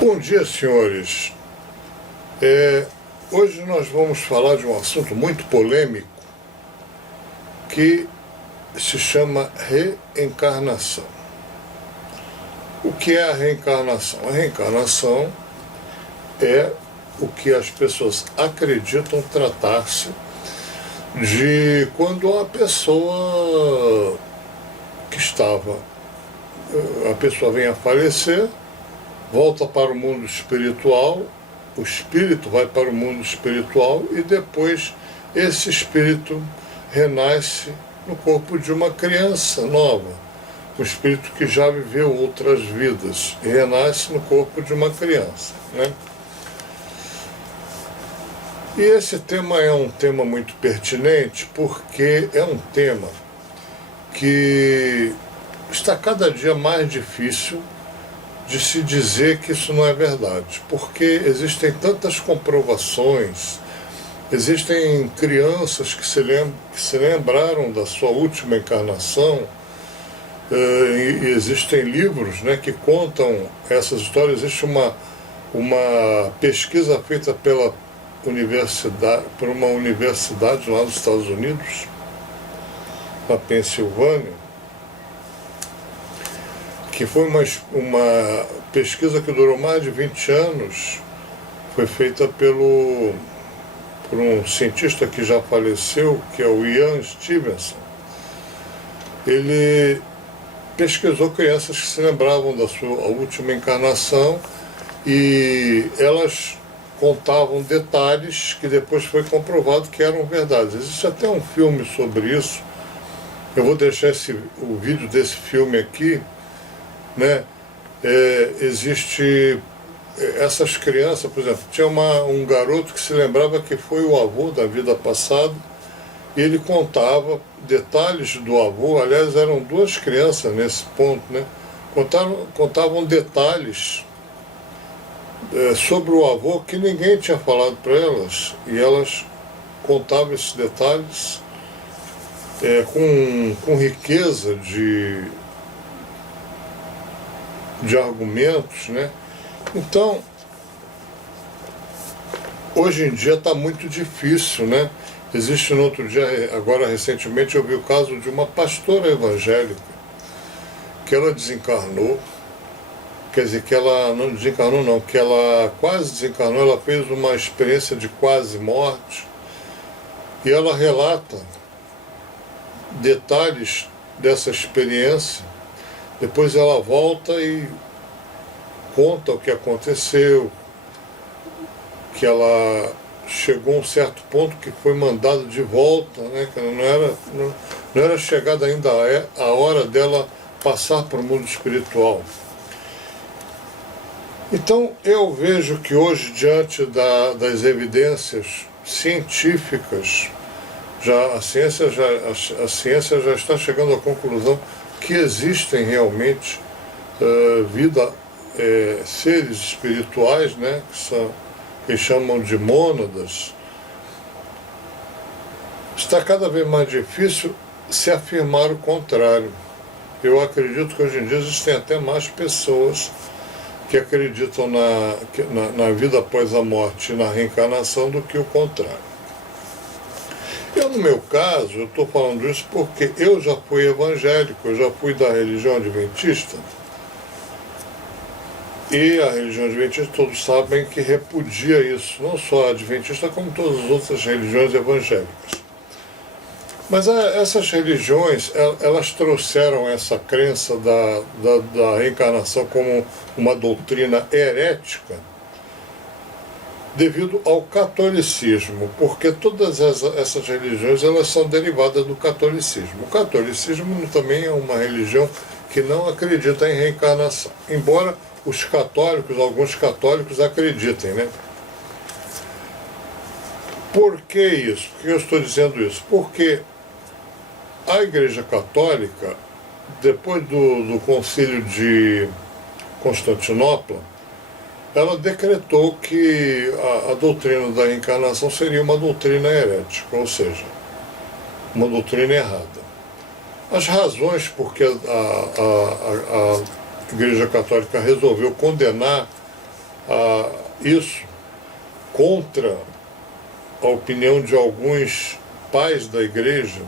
Bom dia, senhores. Hoje nós vamos falar de um assunto muito polêmico que se chama reencarnação. O que é a reencarnação? A reencarnação é o que as pessoas acreditam tratar-se de quando a pessoa a pessoa vem a falecer, volta para o mundo espiritual, o espírito vai para o mundo espiritual e depois esse espírito renasce no corpo de uma criança nova, um espírito que já viveu outras vidas e renasce no corpo de uma criança, né? E esse tema é um tema muito pertinente porque é um tema que está cada dia mais difícil de se dizer que isso não é verdade, porque existem tantas comprovações, existem crianças que se lembraram da sua última encarnação, e existem livros, né, que contam essas histórias. Existe uma pesquisa feita por uma universidade lá nos Estados Unidos, na Pensilvânia, que foi uma pesquisa que durou mais de 20 anos, foi feita por um cientista que já faleceu, que é o Ian Stevenson. Ele pesquisou crianças que se lembravam da sua última encarnação e elas contavam detalhes que depois foi comprovado que eram verdades. Existe até um filme sobre isso. Eu vou deixar o vídeo desse filme aqui, né? Existe essas crianças, por exemplo, tinha um garoto que se lembrava que foi o avô da vida passada e ele contava detalhes do avô. Aliás, eram duas crianças nesse ponto, né? Contavam detalhes sobre o avô que ninguém tinha falado para elas, e elas contavam esses detalhes com riqueza de argumentos, né? Então, hoje em dia está muito difícil, né? Existe no outro dia, agora recentemente, eu vi o caso de uma pastora evangélica que ela desencarnou, quer dizer, que ela não desencarnou não, que ela quase desencarnou, ela fez uma experiência de quase morte e ela relata detalhes dessa experiência. Depois ela volta e conta o que aconteceu, que ela chegou a um certo ponto que foi mandada de volta, né? Que não era chegada ainda a hora dela passar para o mundo espiritual. Então eu vejo que hoje, diante das evidências científicas, a ciência já está chegando à conclusão que existem realmente seres espirituais, né, que chamam de mônadas. Está cada vez mais difícil se afirmar o contrário. Eu acredito que hoje em dia existem até mais pessoas que acreditam na vida após a morte e na reencarnação do que o contrário. Eu, no meu caso, eu estou falando isso porque eu já fui evangélico, eu já fui da religião adventista, e a religião adventista todos sabem que repudia isso, não só a adventista como todas as outras religiões evangélicas. Mas essas religiões, elas trouxeram essa crença da reencarnação como uma doutrina herética devido ao catolicismo, porque todas essas religiões elas são derivadas do catolicismo. O catolicismo também é uma religião que não acredita em reencarnação, embora alguns católicos acreditem, né? Por que isso? Por que eu estou dizendo isso? Porque a Igreja Católica, depois do Concílio de Constantinopla, ela decretou que a doutrina da reencarnação seria uma doutrina herética, ou seja, uma doutrina errada. As razões por que a Igreja Católica resolveu condenar isso contra a opinião de alguns pais da igreja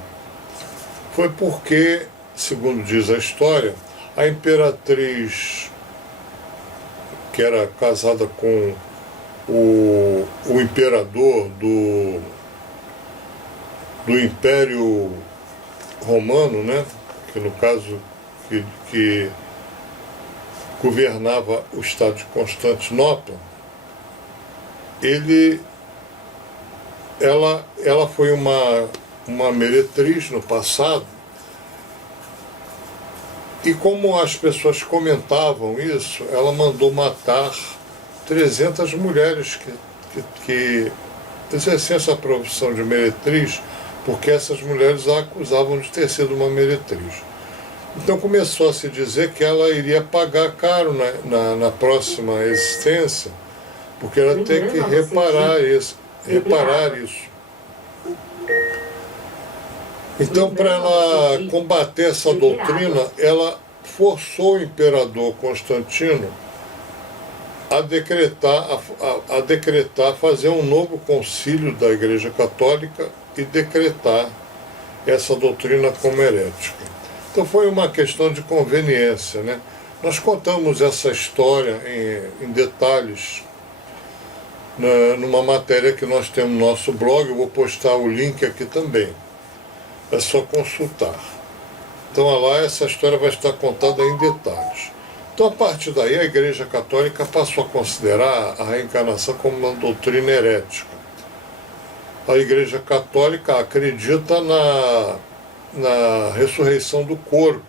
foi porque, segundo diz a história, a imperatriz, que era casada com o imperador do Império Romano, né? Que no caso que governava o estado de Constantinopla, ela foi uma meretriz no passado, e como as pessoas comentavam isso, ela mandou matar 300 mulheres que exerciam essa profissão de meretriz, porque essas mulheres a acusavam de ter sido uma meretriz. Então começou a se dizer que ela iria pagar caro na próxima existência, porque ela tem que reparar isso. Então, para ela combater essa doutrina, ela forçou o imperador Constantino a decretar, fazer um novo concílio da Igreja Católica e decretar essa doutrina como herética. Então foi uma questão de conveniência, né? Nós contamos essa história em detalhes numa matéria que nós temos no nosso blog. Eu vou postar o link aqui também. É só consultar. Então lá essa história vai estar contada em detalhes. Então a partir daí a Igreja Católica passou a considerar a reencarnação como uma doutrina herética. A Igreja Católica acredita na ressurreição do corpo.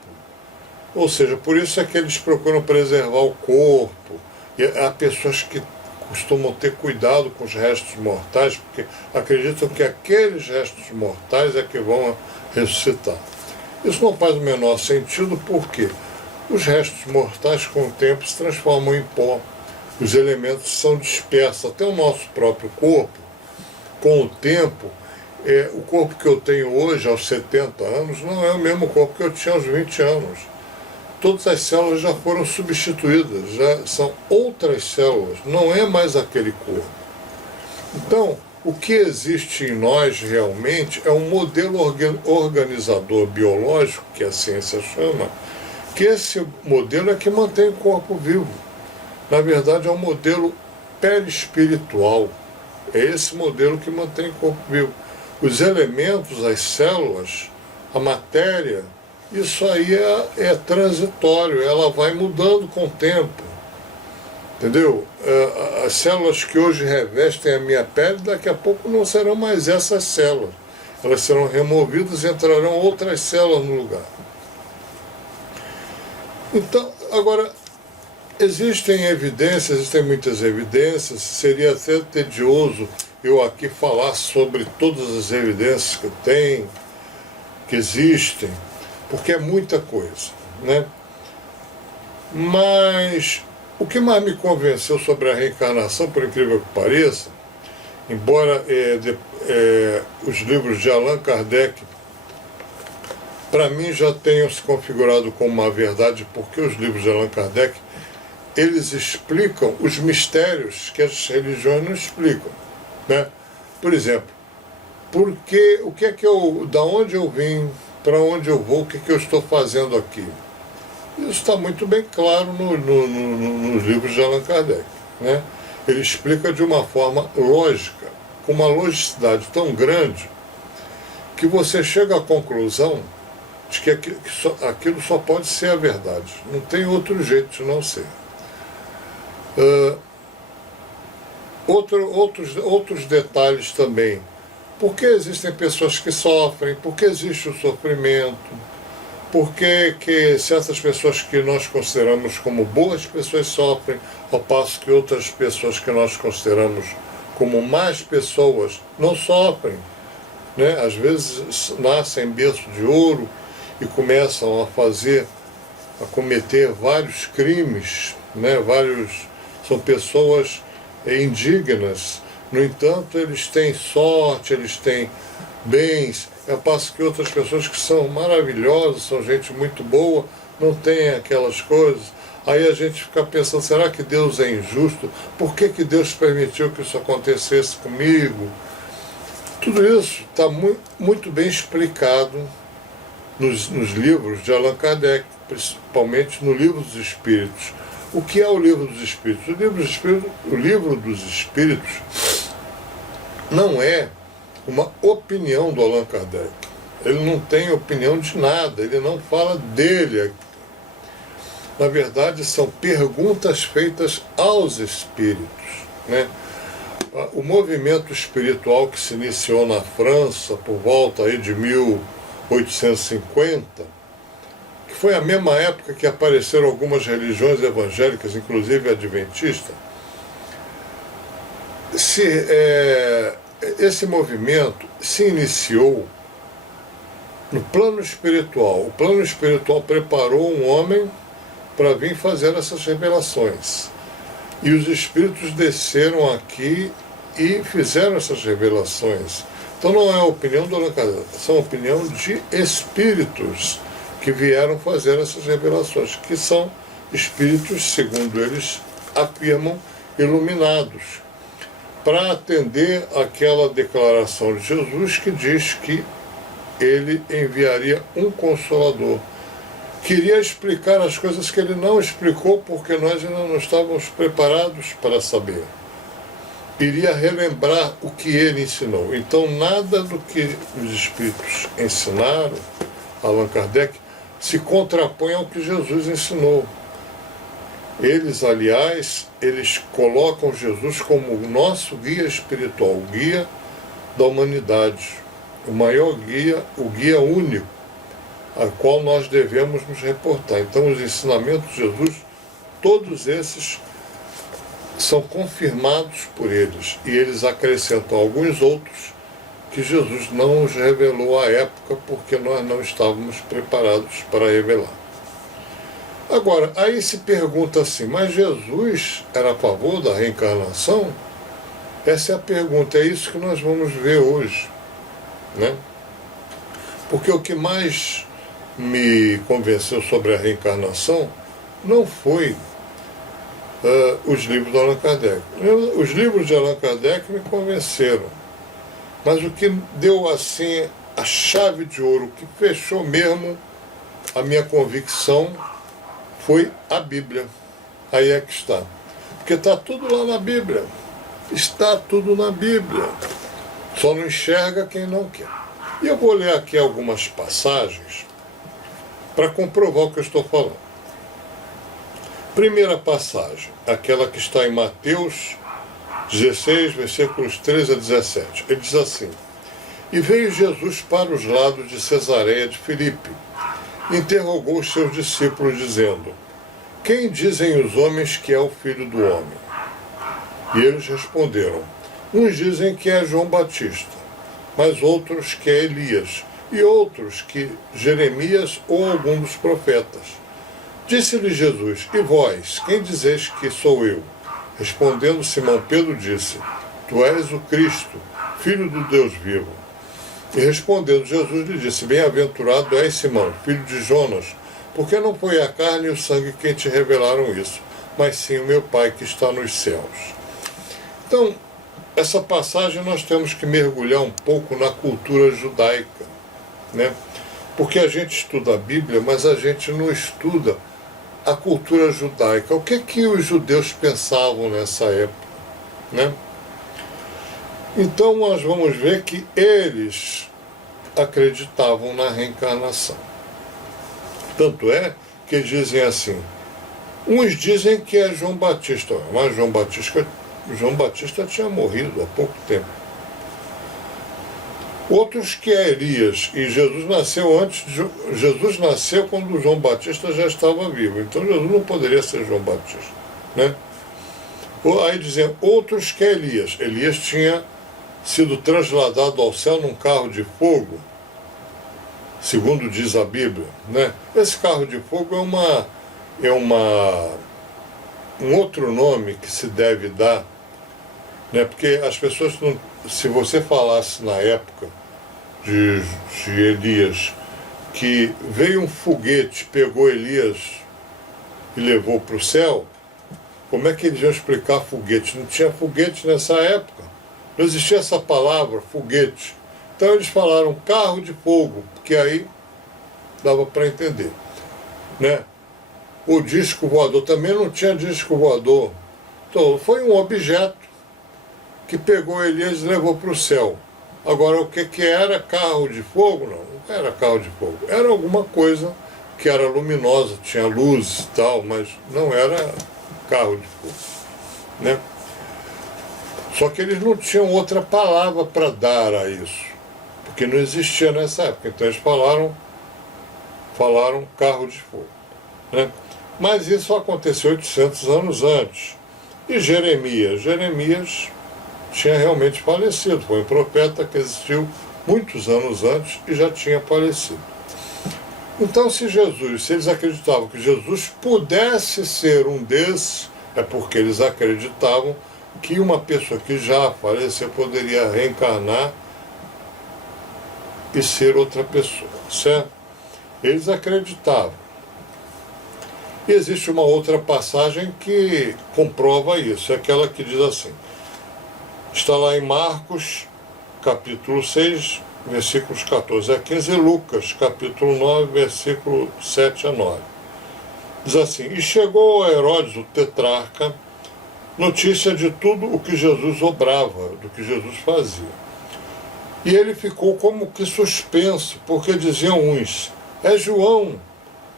Ou seja, por isso é que eles procuram preservar o corpo. E há pessoas que costumam ter cuidado com os restos mortais, porque acreditam que aqueles restos mortais é que vão ressuscitar. Isso não faz o menor sentido, porque os restos mortais com o tempo se transformam em pó. Os elementos são dispersos. Até o nosso próprio corpo, com o tempo, o corpo que eu tenho hoje, aos 70 anos, não é o mesmo corpo que eu tinha aos 20 anos. Todas as células já foram substituídas, já são outras células, não é mais aquele corpo. Então, o que existe em nós realmente é um modelo organizador biológico, que a ciência chama, que esse modelo é que mantém o corpo vivo. Na verdade, é um modelo perispiritual. É esse modelo que mantém o corpo vivo. Os elementos, as células, a matéria, isso aí é transitório, ela vai mudando com o tempo. Entendeu? As células que hoje revestem a minha pele, daqui a pouco não serão mais essas células. Elas serão removidas e entrarão outras células no lugar. Então, agora, existem muitas evidências, seria até tedioso eu aqui falar sobre todas as evidências que existem, porque é muita coisa, né? Mas o que mais me convenceu sobre a reencarnação, por incrível que pareça, embora os livros de Allan Kardec, para mim, já tenham se configurado como uma verdade, porque os livros de Allan Kardec, eles explicam os mistérios que as religiões não explicam, né? Por exemplo, da onde eu vim, para onde eu vou, o que eu estou fazendo aqui? Isso está muito bem claro nos livros de Allan Kardec, né? Ele explica de uma forma lógica, com uma logicidade tão grande, que você chega à conclusão de que aquilo só pode ser a verdade. Não tem outro jeito de não ser. Outros detalhes também. Por que existem pessoas que sofrem? Por que existe o sofrimento? Por que certas pessoas que nós consideramos como boas pessoas sofrem, ao passo que outras pessoas que nós consideramos como más pessoas não sofrem, né? Às vezes nascem em berço de ouro e começam a cometer vários crimes, né? São pessoas indignas. No entanto, eles têm sorte, eles têm bens, ao passo que outras pessoas que são maravilhosas, são gente muito boa, não têm aquelas coisas. Aí a gente fica pensando, será que Deus é injusto? Por que Deus permitiu que isso acontecesse comigo? Tudo isso está muito bem explicado nos livros de Allan Kardec, principalmente no Livro dos Espíritos. O que é o Livro dos Espíritos? O Livro dos Espíritos não é uma opinião do Allan Kardec. Ele não tem opinião de nada, ele não fala dele. Na verdade, são perguntas feitas aos espíritos, né? O movimento espiritual que se iniciou na França por volta aí de 1850, que foi a mesma época que apareceram algumas religiões evangélicas, inclusive a adventista, esse movimento se iniciou no plano espiritual. O plano espiritual preparou um homem para vir fazer essas revelações. E os espíritos desceram aqui e fizeram essas revelações. Então não é a opinião do Allan Kardec, são a opinião de espíritos que vieram fazer essas revelações, que são espíritos, segundo eles afirmam, iluminados, para atender àquela declaração de Jesus que diz que ele enviaria um Consolador. Queria explicar as coisas que ele não explicou porque nós ainda não estávamos preparados para saber. Iria relembrar o que ele ensinou. Então nada do que os espíritos ensinaram, Allan Kardec, se contrapõe ao que Jesus ensinou. Eles, aliás, eles colocam Jesus como o nosso guia espiritual, o guia da humanidade, o maior guia, o guia único, a qual nós devemos nos reportar. Então, os ensinamentos de Jesus, todos esses são confirmados por eles, e eles acrescentam alguns outros que Jesus não os revelou à época, porque nós não estávamos preparados para revelar. Agora, aí se pergunta assim, mas Jesus era a favor da reencarnação? Essa é a pergunta, é isso que nós vamos ver hoje, né? Porque o que mais me convenceu sobre a reencarnação não foi os livros de Allan Kardec. Os livros de Allan Kardec me convenceram, mas o que deu assim a chave de ouro, o que fechou mesmo a minha convicção, foi a Bíblia. Aí é que está. Porque está tudo lá na Bíblia. Está tudo na Bíblia. Só não enxerga quem não quer. E eu vou ler aqui algumas passagens para comprovar o que eu estou falando. Primeira passagem, aquela que está em Mateus 16, versículos 13 a 17. Ele diz assim: E veio Jesus para os lados de Cesareia de Filipe. Interrogou os seus discípulos, dizendo: Quem dizem os homens que é o Filho do Homem? E eles responderam: Uns dizem que é João Batista, mas outros que é Elias, e outros que Jeremias ou algum dos profetas. Disse-lhe Jesus: E vós, quem dizeis que sou eu? Respondendo Simão Pedro disse: Tu és o Cristo, Filho do Deus vivo. E respondendo Jesus lhe disse: Bem-aventurado és Simão, filho de Jonas, porque não foi a carne e o sangue quem te revelaram isso, mas sim o meu Pai que está nos céus. Então, essa passagem nós temos que mergulhar um pouco na cultura judaica, né? Porque a gente estuda a Bíblia, mas a gente não estuda a cultura judaica. O que os judeus pensavam nessa época, né? Então nós vamos ver que eles acreditavam na reencarnação. Tanto é que dizem assim, uns dizem que é João Batista, mas João Batista tinha morrido há pouco tempo. Outros que é Elias, e Jesus nasceu antes, Jesus nasceu quando João Batista já estava vivo, então Jesus não poderia ser João Batista, né? Aí dizem, outros que é Elias. Elias tinha sido trasladado ao céu num carro de fogo, segundo diz a Bíblia, né? Esse carro de fogo é um outro nome que se deve dar, né? Porque as pessoas não, se você falasse na época de Elias que veio um foguete, pegou Elias e levou para o céu, como é que eles iam explicar foguete? Não tinha foguete nessa época. Não existia essa palavra, foguete. Então eles falaram carro de fogo, porque aí dava para entender, né? O disco voador também não tinha disco voador. Então foi um objeto que pegou Elias e levou para o céu. Agora, o que era carro de fogo? Não era carro de fogo. Era alguma coisa que era luminosa, tinha luz e tal, mas não era carro de fogo, né? Só que eles não tinham outra palavra para dar a isso, porque não existia nessa época. Então eles falaram carro de fogo, né? Mas isso aconteceu 800 anos antes. E Jeremias tinha realmente falecido. Foi um profeta que existiu muitos anos antes e já tinha falecido. Então, se eles acreditavam que Jesus pudesse ser um desses, é porque eles acreditavam que uma pessoa que já faleceu poderia reencarnar e ser outra pessoa, certo? Eles acreditavam. E existe uma outra passagem que comprova isso, é aquela que diz assim, está lá em Marcos, capítulo 6, versículos 14 a 15, e Lucas, capítulo 9, versículo 7 a 9. Diz assim, e chegou a Herodes, o tetrarca, notícia de tudo o que Jesus obrava, do que Jesus fazia. E ele ficou como que suspenso, porque diziam uns, é João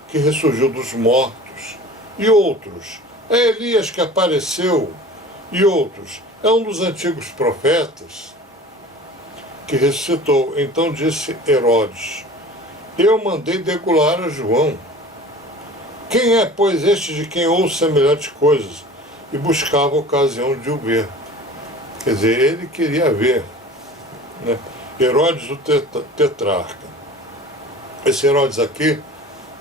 que ressurgiu dos mortos, e outros, é Elias que apareceu, e outros, é um dos antigos profetas que ressuscitou. Então disse Herodes, eu mandei degolar a João. Quem é, pois, este de quem ouço semelhantes coisas? E buscava a ocasião de o ver. Quer dizer, ele queria ver, né? Herodes, o tetrarca. Esse Herodes aqui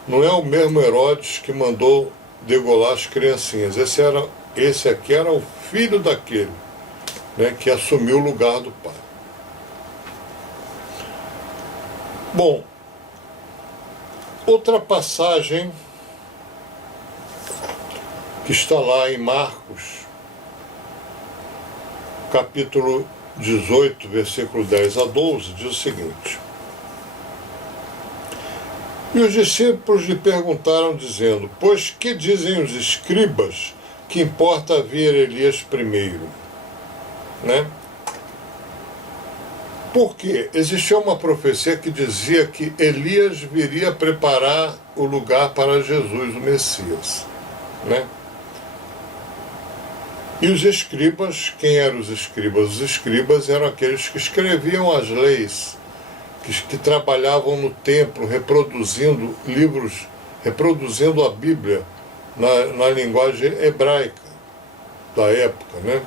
não é o mesmo Herodes que mandou degolar as criancinhas. Esse aqui era o filho daquele, né, que assumiu o lugar do pai. Bom, outra passagem que está lá em Marcos, capítulo 18, versículo 10 a 12, diz o seguinte, e os discípulos lhe perguntaram, dizendo, pois que dizem os escribas que importa vir Elias primeiro? Né? Porque existia uma profecia que dizia que Elias viria preparar o lugar para Jesus, o Messias, né? E os escribas, quem eram os escribas? Os escribas eram aqueles que escreviam as leis, que trabalhavam no templo, reproduzindo livros, reproduzindo a Bíblia na linguagem hebraica da época, né?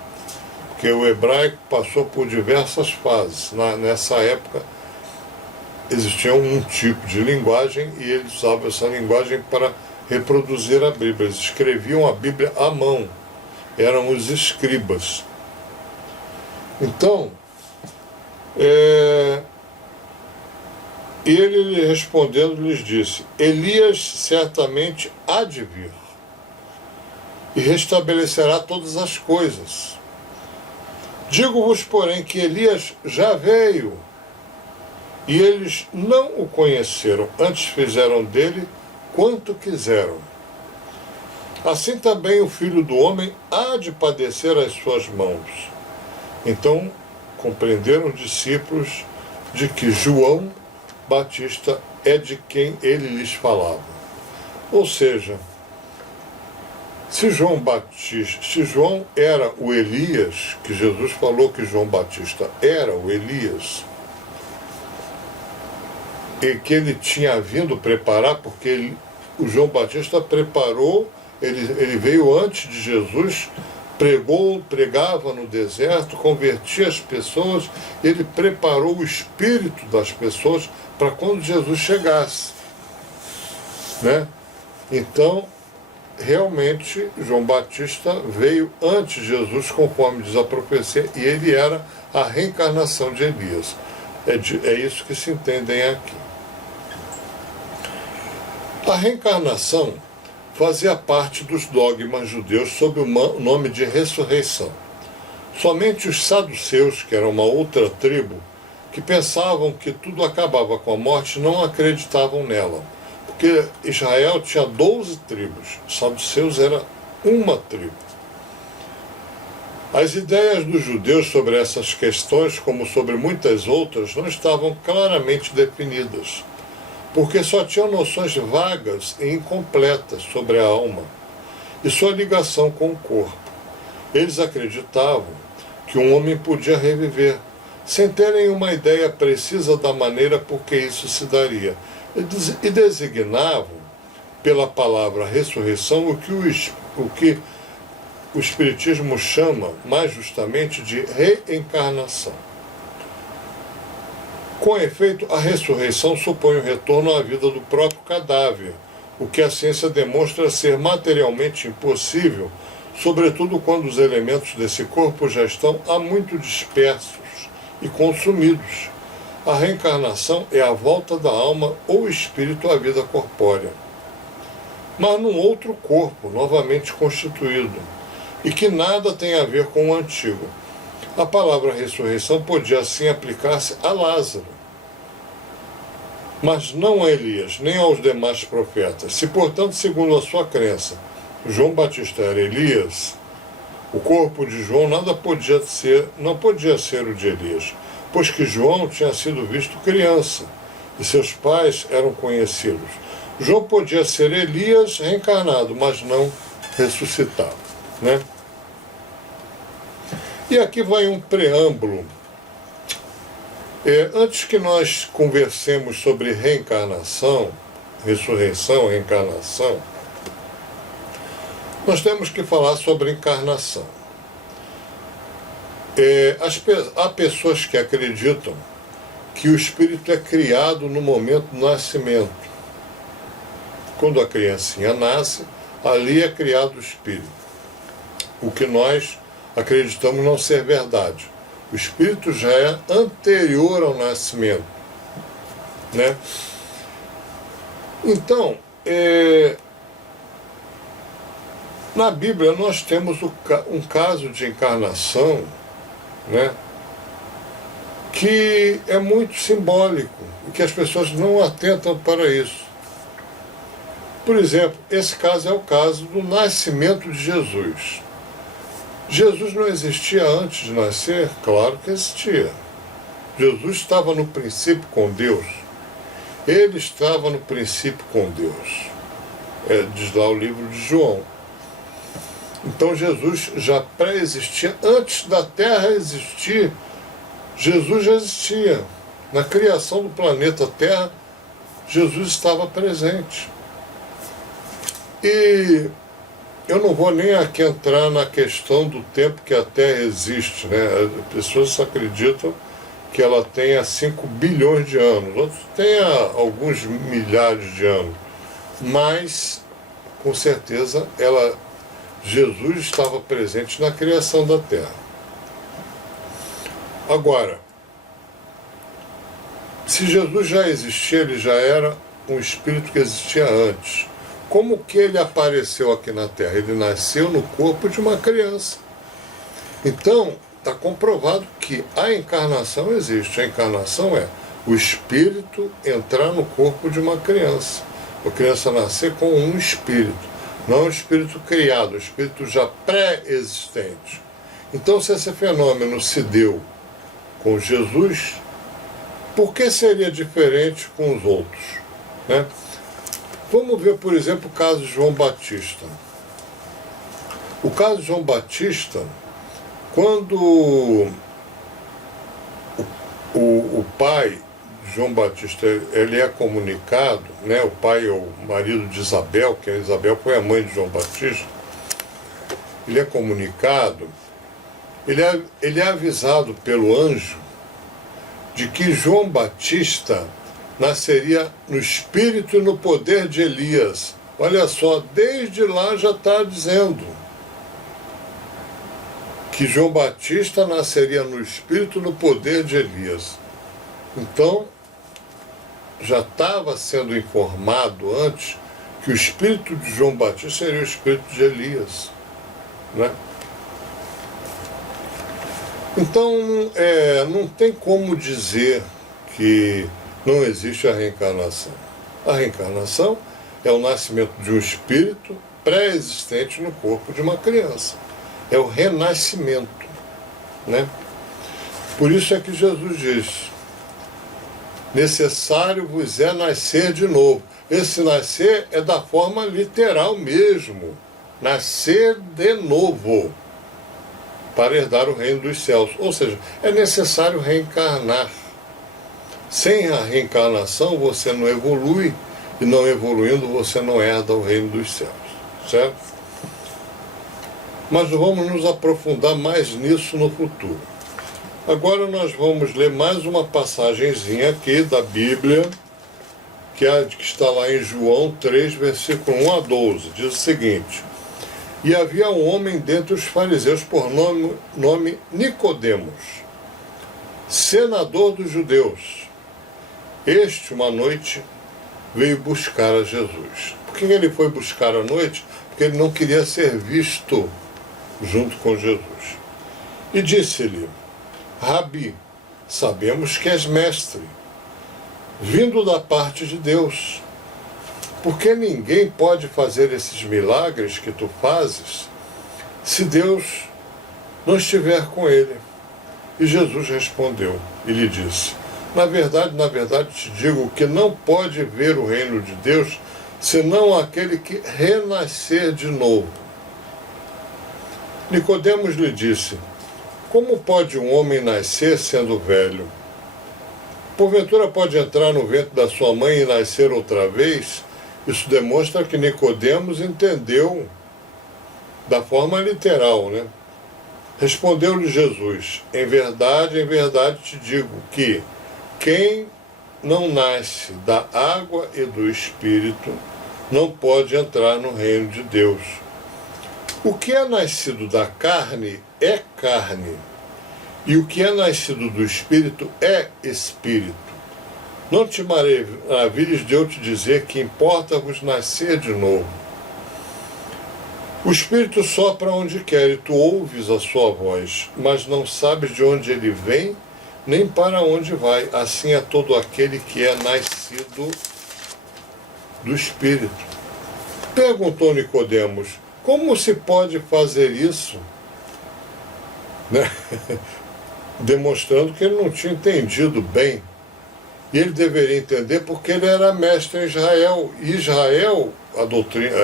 Porque o hebraico passou por diversas fases. Nessa época existia um tipo de linguagem e eles usavam essa linguagem para reproduzir a Bíblia. Eles escreviam a Bíblia à mão. Eram os escribas. Então, ele respondendo lhes disse, Elias certamente há de vir e restabelecerá todas as coisas. Digo-vos, porém, que Elias já veio e eles não o conheceram, antes fizeram dele quanto quiseram. Assim também o Filho do Homem há de padecer às suas mãos. Então compreenderam os discípulos de que João Batista é de quem ele lhes falava. Ou seja, se João era o Elias, que Jesus falou que João Batista era o Elias, e que ele tinha vindo preparar, porque o João Batista preparou, ele veio antes de Jesus, pregava no deserto, convertia as pessoas, ele preparou o espírito das pessoas para quando Jesus chegasse, né? Então, realmente, João Batista veio antes de Jesus, conforme diz a profecia, e ele era a reencarnação de Elias. É isso que se entendem aqui. A reencarnação fazia parte dos dogmas judeus sob o nome de ressurreição. Somente os saduceus, que eram uma outra tribo, que pensavam que tudo acabava com a morte, não acreditavam nela. Porque Israel tinha 12 tribos, os saduceus era uma tribo. As ideias dos judeus sobre essas questões, como sobre muitas outras, não estavam claramente definidas, porque só tinham noções vagas e incompletas sobre a alma e sua ligação com o corpo. Eles acreditavam que um homem podia reviver, sem terem uma ideia precisa da maneira por que isso se daria, e designavam pela palavra ressurreição o que o Espiritismo chama, mais justamente, de reencarnação. Com efeito, a ressurreição supõe o retorno à vida do próprio cadáver, o que a ciência demonstra ser materialmente impossível, sobretudo quando os elementos desse corpo já estão há muito dispersos e consumidos. A reencarnação é a volta da alma ou espírito à vida corpórea, mas num outro corpo, novamente constituído, e que nada tem a ver com o antigo. A palavra ressurreição podia assim aplicar-se a Lázaro, mas não a Elias, nem aos demais profetas. Se, portanto, segundo a sua crença, João Batista era Elias, o corpo de João não podia ser o de Elias, pois que João tinha sido visto criança, e seus pais eram conhecidos. João podia ser Elias reencarnado, mas não ressuscitado, né? E aqui vai um preâmbulo. Antes que nós conversemos sobre reencarnação, ressurreição, reencarnação, nós temos que falar sobre encarnação. Há pessoas que acreditam que o espírito é criado no momento do nascimento. Quando a criancinha nasce, ali é criado o espírito. O que nós acreditamos não ser verdade. O espírito já é anterior ao nascimento, né? Então, na Bíblia nós temos um caso de encarnação, né, que é muito simbólico e que as pessoas não atentam para isso. Por exemplo, esse caso é o caso do nascimento de Jesus. Jesus não existia antes de nascer? Claro que existia. Jesus estava no princípio com Deus. Ele estava no princípio com Deus. Diz lá o livro de João. Então Jesus já pré-existia. Antes da Terra existir, Jesus já existia. Na criação do planeta Terra, Jesus estava presente. E eu não vou nem aqui entrar na questão do tempo que a Terra existe, né? As pessoas acreditam que ela tenha 5 bilhões de anos, outros tenha alguns milhares de anos, mas com certeza Jesus estava presente na criação da Terra. Agora, se Jesus já existia, ele já era um espírito que existia antes. Como que ele apareceu aqui na Terra? Ele nasceu no corpo de uma criança. Então, está comprovado que a encarnação existe. A encarnação é o espírito entrar no corpo de uma criança. A criança nascer com um espírito, não um espírito criado, um espírito já pré-existente. Então, se esse fenômeno se deu com Jesus, por que seria diferente com os outros, né? Vamos ver, por exemplo, o caso de João Batista. O caso de João Batista, quando o pai de João Batista ele é comunicado, né, o pai é o marido de Isabel, que a Isabel foi a mãe de João Batista, ele é comunicado, ele é avisado pelo anjo de que João Batista nasceria no espírito e no poder de Elias. Olha só, desde lá já está dizendo que João Batista nasceria no espírito e no poder de Elias. Então, já estava sendo informado antes que o espírito de João Batista seria o espírito de Elias, né? Então, não tem como dizer que não existe a reencarnação. A reencarnação é o nascimento de um espírito pré-existente no corpo de uma criança. É o renascimento, né? Por isso é que Jesus diz: necessário vos é nascer de novo. Esse nascer é da forma literal mesmo. Nascer de novo para herdar o reino dos céus. Ou seja, é necessário reencarnar. Sem a reencarnação você não evolui, e não evoluindo você não herda o reino dos céus. Certo? Mas vamos nos aprofundar mais nisso no futuro. Agora nós vamos ler mais uma passagenzinha aqui da Bíblia, que está lá em João 3, versículo 1 a 12. Diz o seguinte: e havia um homem dentre os fariseus por nome Nicodemos, senador dos judeus. Este, uma noite, veio buscar a Jesus. Por que ele foi buscar à noite? Porque ele não queria ser visto junto com Jesus. E disse-lhe: Rabi, sabemos que és mestre, vindo da parte de Deus, porque ninguém pode fazer esses milagres que tu fazes se Deus não estiver com ele. E Jesus respondeu e lhe disse: na verdade te digo que não pode ver o reino de Deus senão aquele que renascer de novo. Nicodemos lhe disse: como pode um homem nascer sendo velho? Porventura pode entrar no ventre da sua mãe e nascer outra vez? Isso demonstra que Nicodemos entendeu da forma literal, né? Respondeu-lhe Jesus: em verdade te digo que quem não nasce da água e do Espírito não pode entrar no reino de Deus. O que é nascido da carne é carne, e o que é nascido do Espírito é Espírito. Não te maravilhes de eu te dizer que importa-vos nascer de novo. O Espírito sopra onde quer e tu ouves a sua voz, mas não sabes de onde ele vem, nem para onde vai. Assim é todo aquele que é nascido do Espírito. Perguntou Nicodemos: como se pode fazer isso? Né? Demonstrando que ele não tinha entendido bem. E ele deveria entender porque ele era mestre em Israel. E Israel, a doutrina,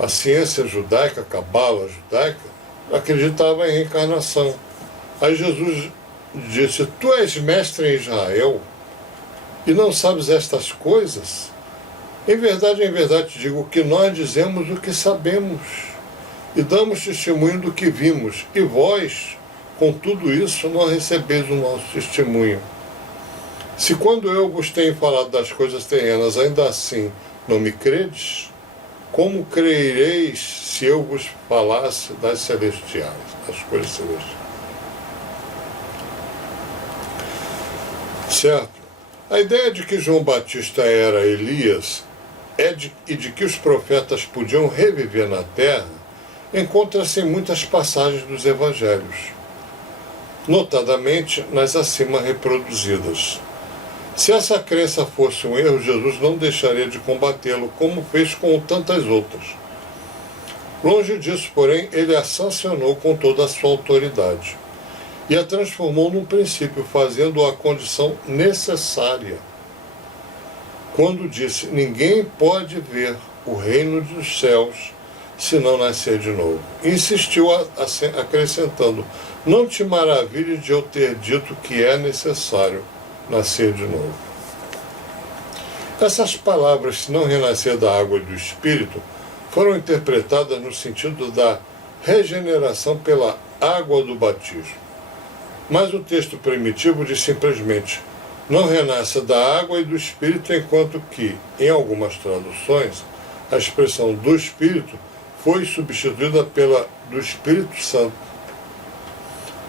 a ciência judaica, a cabala judaica, acreditava em reencarnação. Aí Jesus disse: tu és mestre em Israel e não sabes estas coisas? Em verdade te digo que nós dizemos o que sabemos e damos testemunho do que vimos, e vós, com tudo isso, não recebeis o nosso testemunho. Se quando eu vos tenho falado das coisas terrenas, ainda assim não me credes, como creereis se eu vos falasse das celestiais, das coisas celestiais? Certo? A ideia de que João Batista era Elias e de que os profetas podiam reviver na terra encontra-se em muitas passagens dos evangelhos, notadamente nas acima reproduzidas. Se essa crença fosse um erro, Jesus não deixaria de combatê-lo, como fez com tantas outras. Longe disso, porém, ele a sancionou com toda a sua autoridade e a transformou num princípio, fazendo-a condição necessária. Quando disse: ninguém pode ver o reino dos céus se não nascer de novo. Insistiu acrescentando: não te maravilhes de eu ter dito que é necessário nascer de novo. Essas palavras, se não renascer da água e do Espírito, foram interpretadas no sentido da regeneração pela água do batismo. Mas o texto primitivo diz simplesmente: não renasça da água e do Espírito, enquanto que, em algumas traduções, a expressão do Espírito foi substituída pela do Espírito Santo,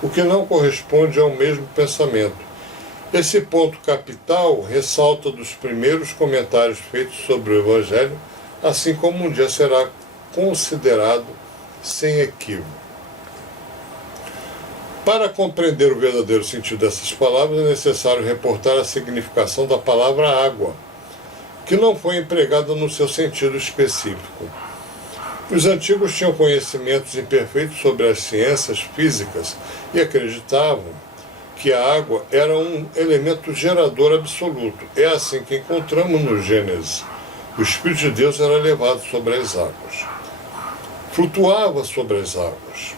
o que não corresponde ao mesmo pensamento. Esse ponto capital ressalta dos primeiros comentários feitos sobre o Evangelho, assim como um dia será considerado sem equívoco. Para compreender o verdadeiro sentido dessas palavras, é necessário reportar a significação da palavra água, que não foi empregada no seu sentido específico. Os antigos tinham conhecimentos imperfeitos sobre as ciências físicas e acreditavam que a água era um elemento gerador absoluto. É assim que encontramos no Gênesis. O Espírito de Deus era levado sobre as águas. Flutuava sobre as águas.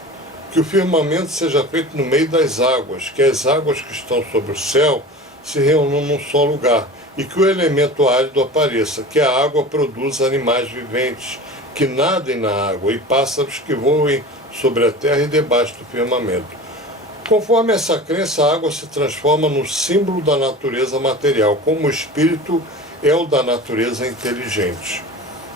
Que o firmamento seja feito no meio das águas, que as águas que estão sobre o céu se reúnam num só lugar, e que o elemento árido apareça, que a água produza animais viventes, que nadem na água, e pássaros que voem sobre a terra e debaixo do firmamento. Conforme essa crença, a água se transforma no símbolo da natureza material, como o espírito é o da natureza inteligente.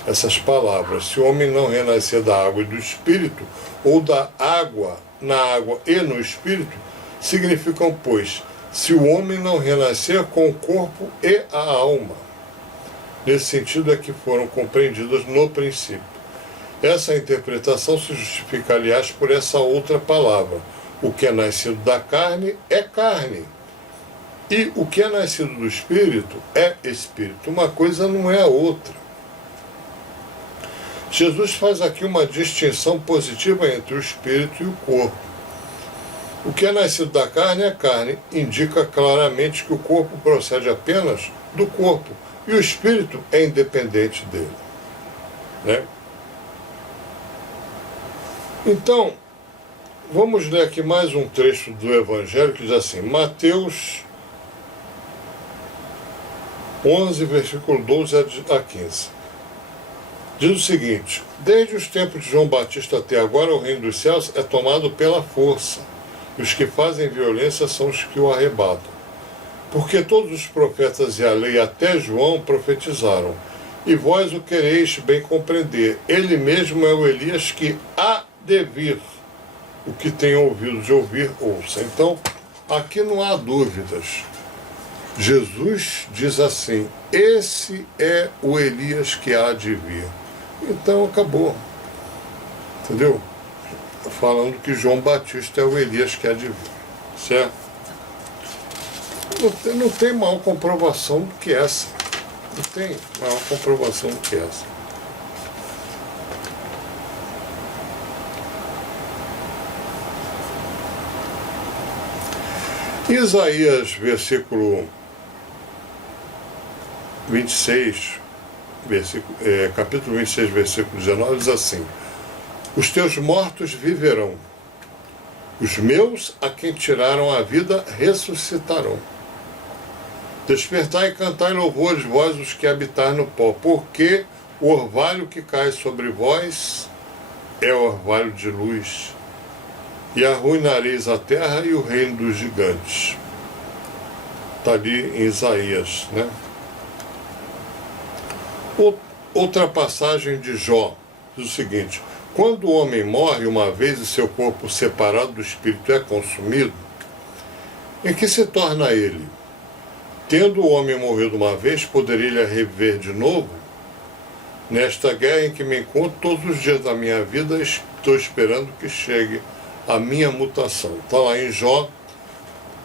Essas palavras, se o homem não renascer da água e do espírito, ou da água, na água e no espírito, significam, pois, se o homem não renascer com o corpo e a alma. Nesse sentido é que foram compreendidas no princípio. Essa interpretação se justifica, aliás, por essa outra palavra. O que é nascido da carne é carne. E o que é nascido do espírito é espírito. Uma coisa não é a outra. Jesus faz aqui uma distinção positiva entre o espírito e o corpo. O que é nascido da carne é carne, indica claramente que o corpo procede apenas do corpo e o espírito é independente dele. Né? Então, vamos ler aqui mais um trecho do Evangelho que diz assim, Mateus 11, versículo 12 a 15. Diz o seguinte, desde os tempos de João Batista até agora, o reino dos céus é tomado pela força, e os que fazem violência são os que o arrebatam. Porque todos os profetas e a lei até João profetizaram, e vós o quereis bem compreender, ele mesmo é o Elias que há de vir. O que tem ouvido de ouvir, ouça. Então, aqui não há dúvidas. Jesus diz assim, esse é o Elias que há de vir. Então acabou. Entendeu? Falando que João Batista é o Elias que há de vir. Certo? Não tem maior comprovação do que essa. Não tem maior comprovação do que essa. Isaías, capítulo 26, versículo 19, diz assim, os teus mortos viverão, os meus, a quem tiraram a vida, ressuscitarão. Despertai e cantai louvores, vós os que habitais no pó, porque o orvalho que cai sobre vós é orvalho de luz, e arruinareis a terra e o reino dos gigantes. Está ali em Isaías, né? Outra passagem de Jó diz o seguinte, quando o homem morre uma vez e seu corpo separado do espírito é consumido, em que se torna ele? Tendo o homem morrido uma vez, poderia ele reviver de novo? Nesta guerra em que me encontro todos os dias da minha vida, estou esperando que chegue a minha mutação. Está lá em Jó,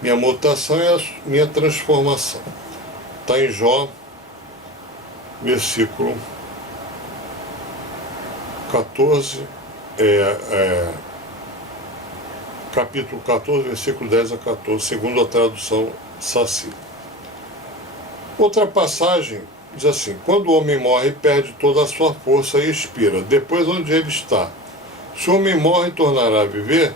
minha mutação é a minha transformação. Está em Jó, versículo 14, capítulo 14, versículo 10 a 14, segundo a tradução Saci. Outra passagem diz assim, quando o homem morre, perde toda a sua força e expira. Depois, onde ele está? Se o homem morre, tornará a viver?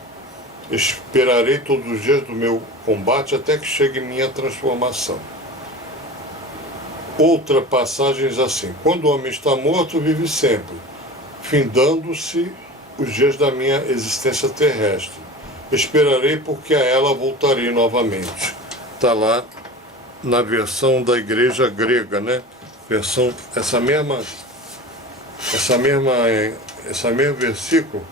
Esperarei todos os dias do meu combate até que chegue minha transformação. Outra passagem diz assim, quando o homem está morto, vive sempre, findando-se os dias da minha existência terrestre. Esperarei porque a ela voltarei novamente. Está lá na versão da igreja grega, né? Essa mesma versículo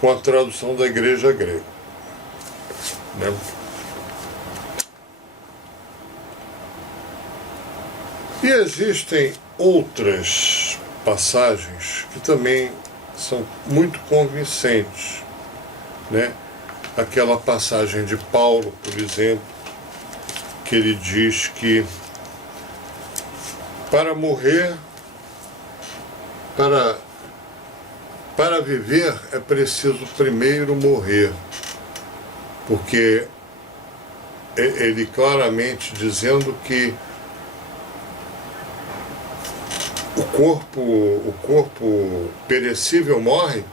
com a tradução da igreja grega. Né? E existem outras passagens que também são muito convincentes, né? Aquela passagem de Paulo, por exemplo, que ele diz que para morrer, para viver é preciso primeiro morrer, porque ele claramente dizendo que o corpo perecível morre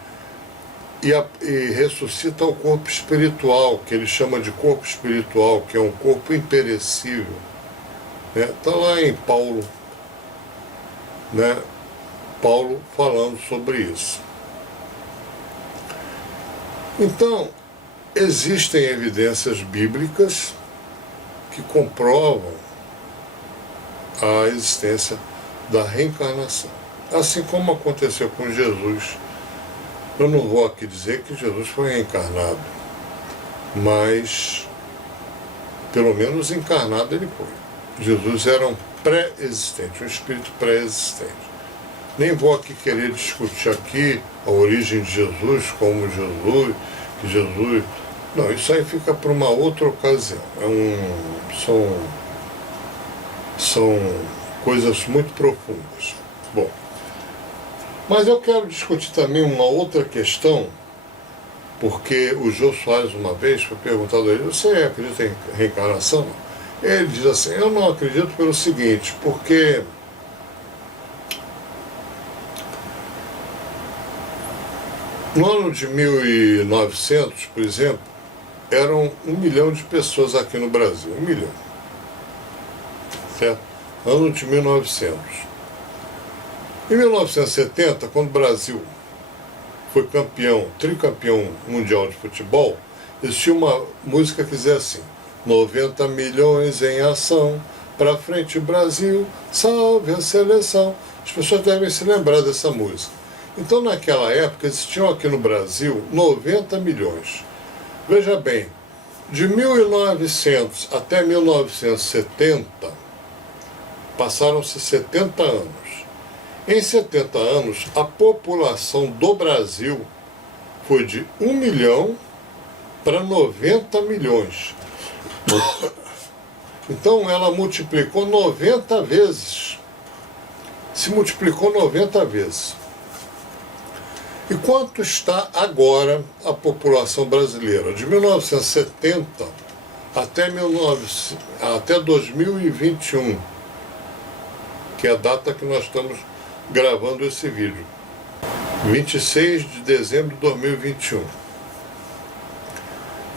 e ressuscita o corpo espiritual, que ele chama de corpo espiritual, que é um corpo imperecível. Está lá em Paulo, né? Paulo falando sobre isso. Então, existem evidências bíblicas que comprovam a existência da reencarnação. Assim como aconteceu com Jesus. Eu não vou aqui dizer que Jesus foi reencarnado, mas pelo menos encarnado ele foi. Jesus era um pré-existente, um espírito pré-existente. Nem vou aqui querer discutir aqui a origem de Jesus, como Jesus, que Jesus... Não, isso aí fica para uma outra ocasião. São coisas muito profundas. Bom, mas eu quero discutir também uma outra questão, porque o Jô Soares uma vez foi perguntado a ele: você acredita em reencarnação? Ele diz assim: eu não acredito pelo seguinte, porque no ano de 1900, por exemplo, eram 1 milhão de pessoas aqui no Brasil. 1 milhão. Certo? Ano de 1900. Em 1970, quando o Brasil foi tricampeão mundial de futebol, existia uma música que dizia assim: 90 milhões em ação, pra frente Brasil, salve a seleção. As pessoas devem se lembrar dessa música. Então, naquela época, existiam aqui no Brasil 90 milhões. Veja bem, de 1900 até 1970, passaram-se 70 anos. Em 70 anos, a população do Brasil foi de 1 milhão para 90 milhões. Então, ela multiplicou 90 vezes. Se multiplicou 90 vezes. E quanto está agora a população brasileira? De 1970 até 2021, que é a data que nós estamos gravando esse vídeo. 26 de dezembro de 2021.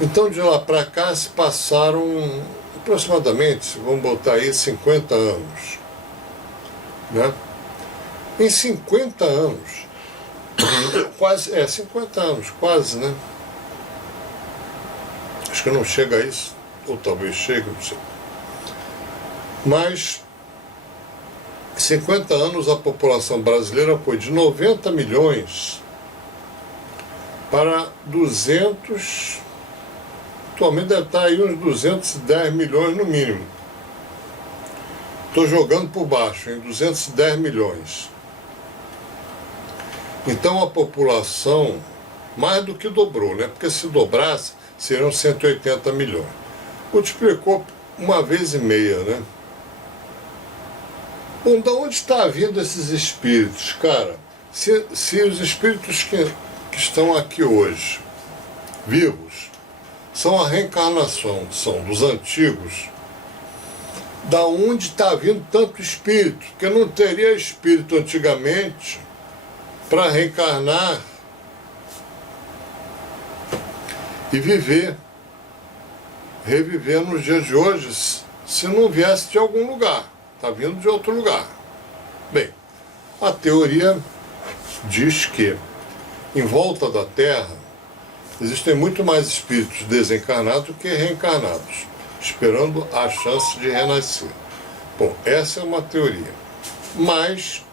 Então, de lá para cá se passaram aproximadamente, vamos botar aí, 50 anos. Né? Em 50 anos, quase, 50 anos, quase, né? Acho que não chega a isso, ou talvez chegue, não sei. Mas, em 50 anos, a população brasileira foi de 90 milhões para 200, atualmente deve estar aí uns 210 milhões no mínimo. Estou jogando por baixo, em 210 milhões. Então a população mais do que dobrou, né? Porque se dobrasse, seriam 180 milhões. Multiplicou 1,5 vezes, né? Bom, de onde está vindo esses espíritos, cara? Se os espíritos que estão aqui hoje, vivos, são a reencarnação, são dos antigos, da onde está vindo tanto espírito? Porque não teria espírito antigamente para reencarnar e reviver nos dias de hoje, se não viesse de algum lugar. Está vindo de outro lugar. Bem, a teoria diz que em volta da Terra existem muito mais espíritos desencarnados do que reencarnados, esperando a chance de renascer. Bom, essa é uma teoria. Mas,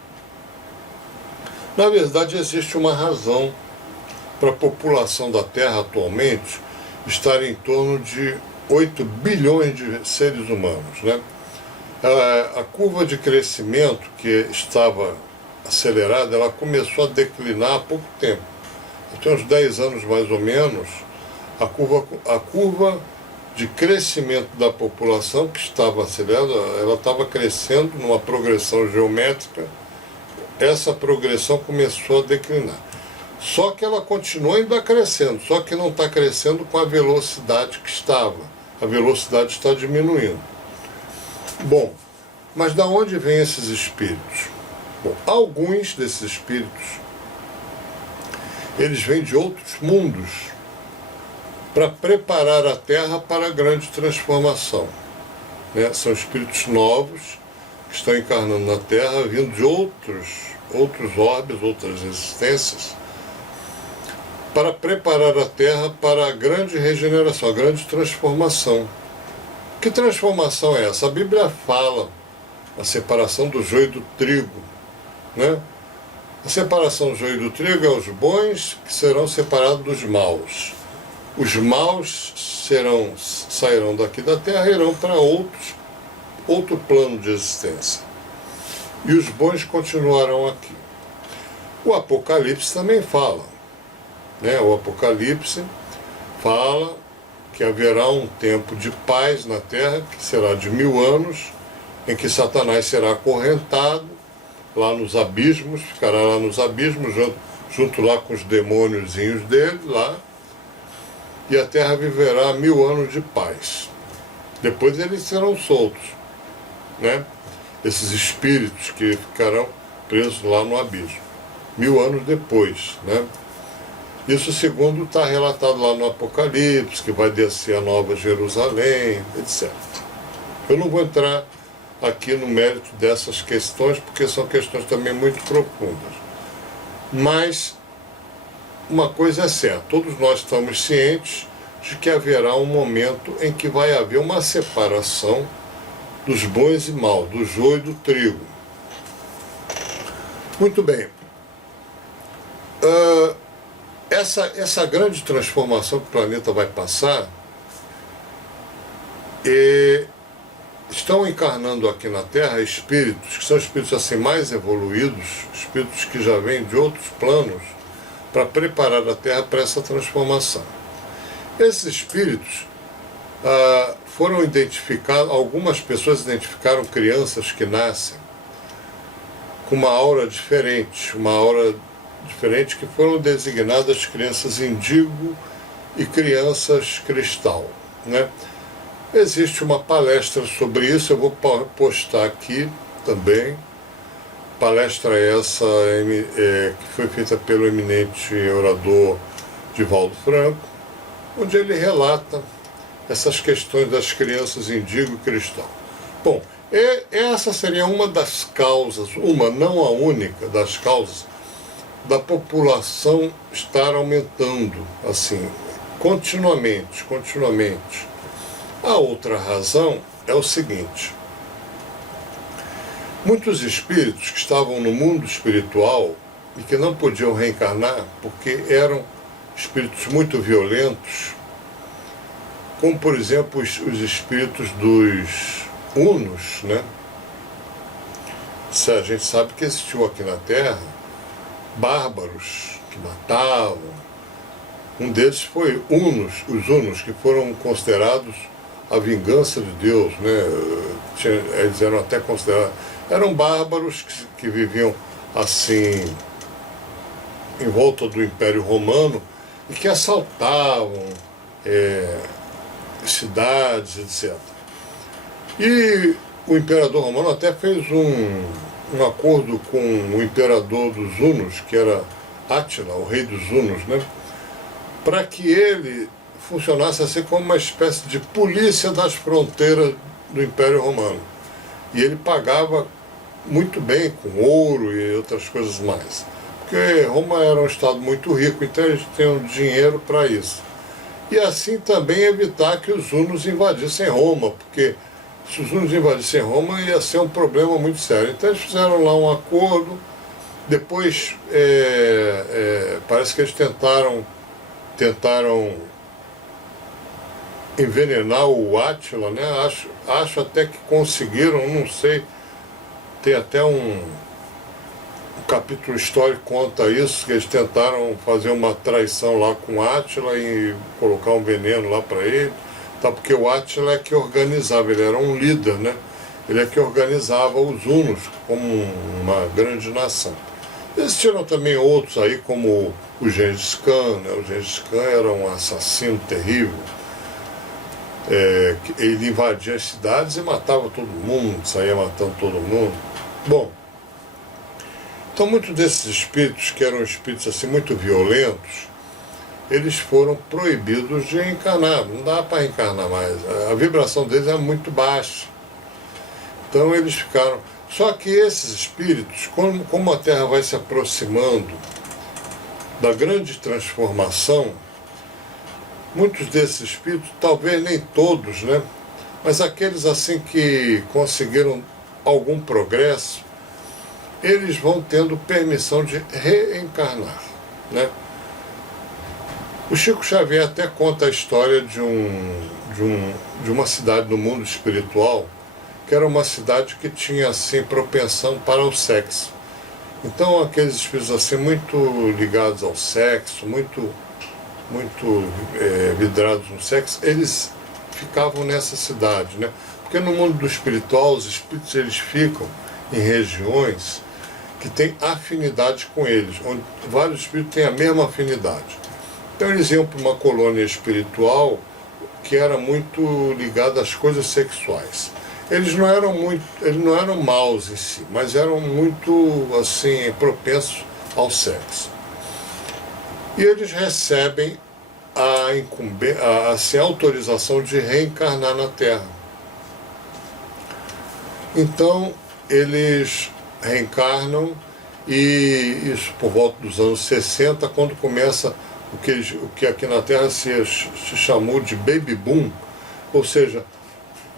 na verdade, existe uma razão para a população da Terra atualmente estar em torno de 8 bilhões de seres humanos, né? A curva de crescimento que estava acelerada, ela começou a declinar há pouco tempo. Tem uns 10 anos mais ou menos, a curva de crescimento da população que estava acelerada, ela estava crescendo numa progressão geométrica, essa progressão começou a declinar. Só que ela continua ainda crescendo, só que não está crescendo com a velocidade que estava. A velocidade está diminuindo. Bom, mas da onde vêm esses espíritos? Bom, alguns desses espíritos, eles vêm de outros mundos para preparar a Terra para a grande transformação. Né? São espíritos novos que estão encarnando na Terra, vindo de outros orbes, outras existências, para preparar a Terra para a grande regeneração, a grande transformação. Que transformação é essa? A Bíblia fala a separação do joio do trigo. Né? A separação do joio do trigo é os bons que serão separados dos maus. Os maus sairão daqui da Terra e irão para outro plano de existência. E os bons continuarão aqui. O Apocalipse também fala. Né? O Apocalipse fala que haverá um tempo de paz na Terra, que será de 1000 anos, em que Satanás será acorrentado lá nos abismos, ficará lá nos abismos, junto lá com os demôniozinhos dele, lá, e a Terra viverá 1000 anos de paz. Depois eles serão soltos, né? Esses espíritos que ficarão presos lá no abismo. 1000 anos depois, né? Isso segundo está relatado lá no Apocalipse, que vai descer a Nova Jerusalém, etc. Eu não vou entrar aqui no mérito dessas questões, porque são questões também muito profundas. Mas uma coisa é certa, todos nós estamos cientes de que haverá um momento em que vai haver uma separação dos bons e maus, do joio e do trigo. Muito bem. Essa grande transformação que o planeta vai passar, estão encarnando aqui na Terra espíritos, que são espíritos assim mais evoluídos, espíritos que já vêm de outros planos, para preparar a Terra para essa transformação. Esses espíritos foram identificados, algumas pessoas identificaram crianças que nascem com uma aura diferente, que foram designadas crianças indigo e crianças cristal, né? Existe uma palestra sobre isso, eu vou postar aqui também. Palestra essa que foi feita pelo eminente orador Divaldo Franco, onde ele relata essas questões das crianças indigo e cristal. Bom, essa seria uma das causas, não a única das causas, da população estar aumentando, assim, continuamente. A outra razão é o seguinte: muitos espíritos que estavam no mundo espiritual e que não podiam reencarnar porque eram espíritos muito violentos, como por exemplo os espíritos dos hunos, né? A gente sabe que existiu aqui na Terra bárbaros que matavam. Um deles foi os hunos, que foram considerados a vingança de Deus, né? Eles eram até considerados, eram bárbaros que viviam assim em volta do Império Romano e que assaltavam cidades, etc. E o Imperador Romano até fez um acordo com o imperador dos hunos, que era Átila, o rei dos hunos, né? Para que ele funcionasse assim como uma espécie de polícia das fronteiras do Império Romano. E ele pagava muito bem, com ouro e outras coisas mais. Porque Roma era um estado muito rico, então eles tinham dinheiro para isso. E assim também evitar que os hunos invadissem Roma, porque se os hunos invadissem Roma ia ser um problema muito sério. Então eles fizeram lá um acordo, depois parece que eles tentaram envenenar o Átila, né? Acho até que conseguiram, não sei, tem até um capítulo histórico que conta isso, que eles tentaram fazer uma traição lá com o Átila e colocar um veneno lá para ele, tá? Porque o Átila é que organizava, ele era um líder, né? Ele é que organizava os hunos como uma grande nação. Existiram também outros aí, como o Gengis Khan, né? O Gengis Khan era um assassino terrível. Ele invadia as cidades e matava todo mundo, saía matando todo mundo. Bom, então muitos desses espíritos, que eram espíritos assim muito violentos, eles foram proibidos de reencarnar. Não dá para reencarnar mais. A vibração deles é muito baixa. Então eles ficaram... Só que esses espíritos, como a Terra vai se aproximando da grande transformação, muitos desses espíritos, talvez nem todos, né? Mas aqueles assim que conseguiram algum progresso, eles vão tendo permissão de reencarnar, né? O Chico Xavier até conta a história de uma cidade no mundo espiritual, que era uma cidade que tinha assim propensão para o sexo. Então aqueles espíritos assim muito ligados ao sexo, muito vidrados no sexo, eles ficavam nessa cidade, né? Porque no mundo do espiritual os espíritos eles ficam em regiões que têm afinidade com eles, onde vários espíritos têm a mesma afinidade. Então eles iam para uma colônia espiritual que era muito ligada às coisas sexuais. Eles não eram maus em si, mas eram muito assim propensos ao sexo. E eles recebem a autorização de reencarnar na Terra. Então eles reencarnam, e isso por volta dos anos 60, quando começa o que aqui na Terra se chamou de Baby Boom, ou seja,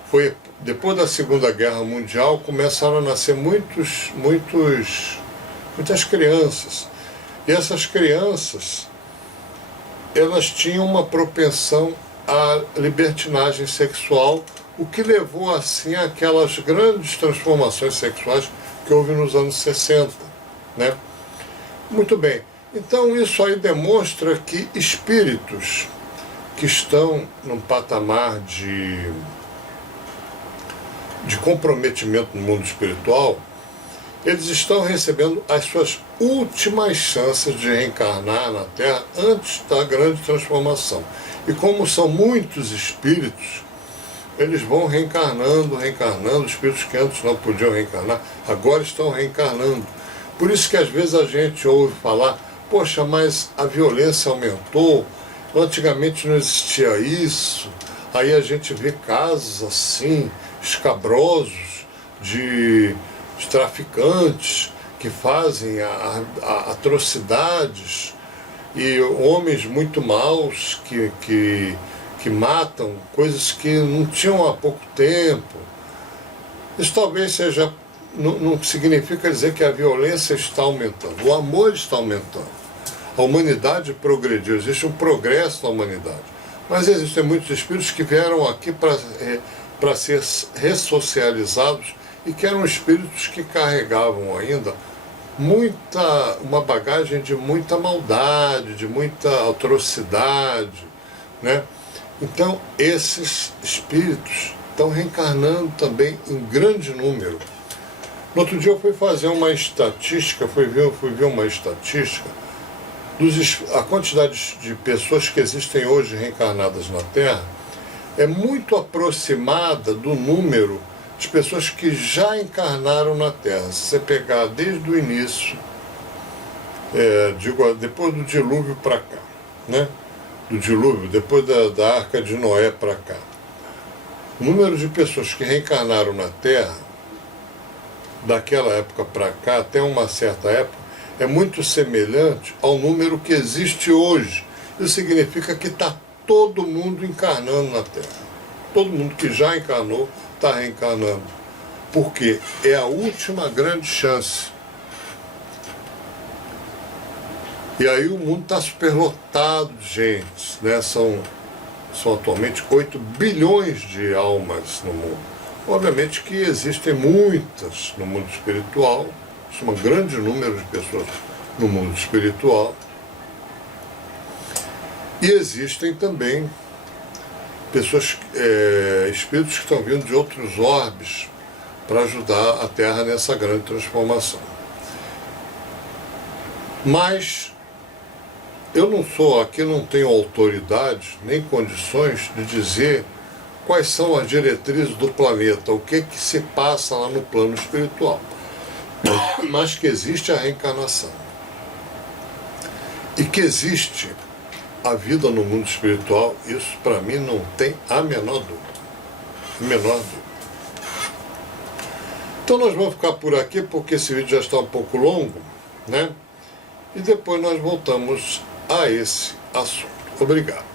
foi depois da Segunda Guerra Mundial, começaram a nascer muitas crianças. E essas crianças, elas tinham uma propensão à libertinagem sexual, o que levou assim àquelas grandes transformações sexuais que houve nos anos 60, né? Muito bem. Então isso aí demonstra que espíritos que estão num patamar de comprometimento no mundo espiritual, eles estão recebendo as suas últimas chances de reencarnar na Terra antes da grande transformação. E como são muitos espíritos, eles vão reencarnando, espíritos que antes não podiam reencarnar, agora estão reencarnando. Por isso que às vezes a gente ouve falar, poxa, mas a violência aumentou, antigamente não existia isso. Aí a gente vê casos assim, escabrosos, de traficantes que fazem atrocidades, e homens muito maus que matam coisas que não tinham há pouco tempo. Isso talvez seja, não significa dizer que a violência está aumentando, o amor está aumentando, a humanidade progrediu, existe um progresso na humanidade, mas existem muitos espíritos que vieram aqui para ser ressocializados, e que eram espíritos que carregavam ainda uma bagagem de muita maldade, de muita atrocidade, né? Então esses espíritos estão reencarnando também em grande número. No outro dia eu fui fazer uma estatística, fui ver uma estatística a quantidade de pessoas que existem hoje reencarnadas na Terra é muito aproximada do número de pessoas que já encarnaram na Terra. Se você pegar desde o início, depois do dilúvio para cá, né? Do dilúvio, depois da Arca de Noé para cá, o número de pessoas que reencarnaram na Terra, daquela época para cá, até uma certa época, é muito semelhante ao número que existe hoje. Isso significa que está todo mundo encarnando na Terra. Todo mundo que já encarnou está reencarnando. Porque é a última grande chance. E aí o mundo está superlotado de gente, né? São atualmente 8 bilhões de almas no mundo. Obviamente que existem muitas no mundo espiritual, um grande número de pessoas no mundo espiritual, e existem também pessoas, espíritos que estão vindo de outros orbes para ajudar a Terra nessa grande transformação. Mas eu não tenho autoridade nem condições de dizer quais são as diretrizes do planeta, o que se passa lá no plano espiritual. Mas que existe a reencarnação. E que existe a vida no mundo espiritual, isso para mim não tem a menor dúvida. A menor dúvida. Então nós vamos ficar por aqui, porque esse vídeo já está um pouco longo, né? E depois nós voltamos a esse assunto. Obrigado.